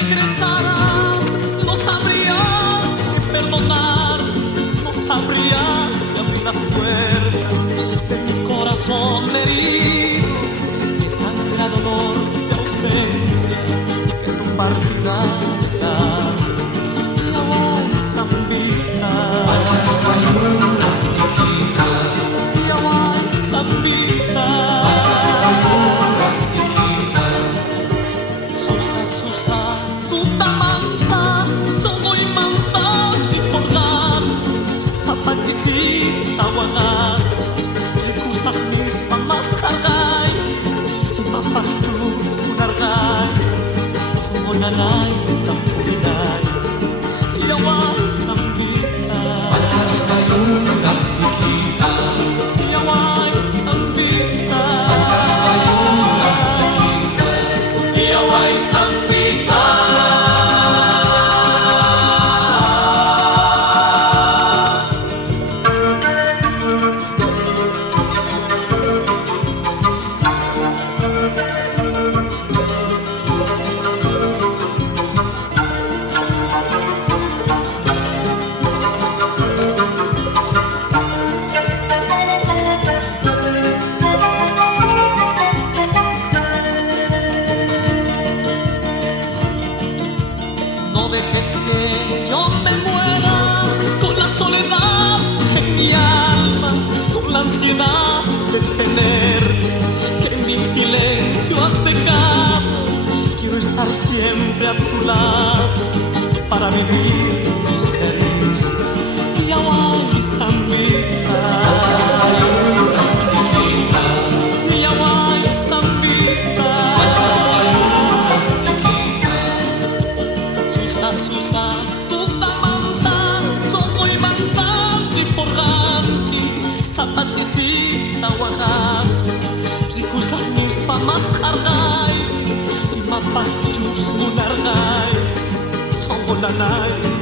regresarás, no sabrías perdonar, no sabrías abrir las puertas de mi corazón herido, que sangra dolor de ausencia, que tu partida la zambita, zambita. Nanay, tampulinay, yawan sambita. Patas kayong nakikita, Yawan sambita. patas kayong nakikita, Yawan sambita. No dejes que yo me muera con la soledad en mi alma, con la ansiedad de tener que en mi silencio has dejado. Quiero estar siempre a tu lado para vivir tus caricias. Yawan sambita, patas kayong nakikita, yawan sambita. patas kayong nakikita, Susa, tu tamanta, soko'y mantan, riporganki, sa patsisita wakas, rikusan mis pamaskargay, mapachus munargay, songo nanay.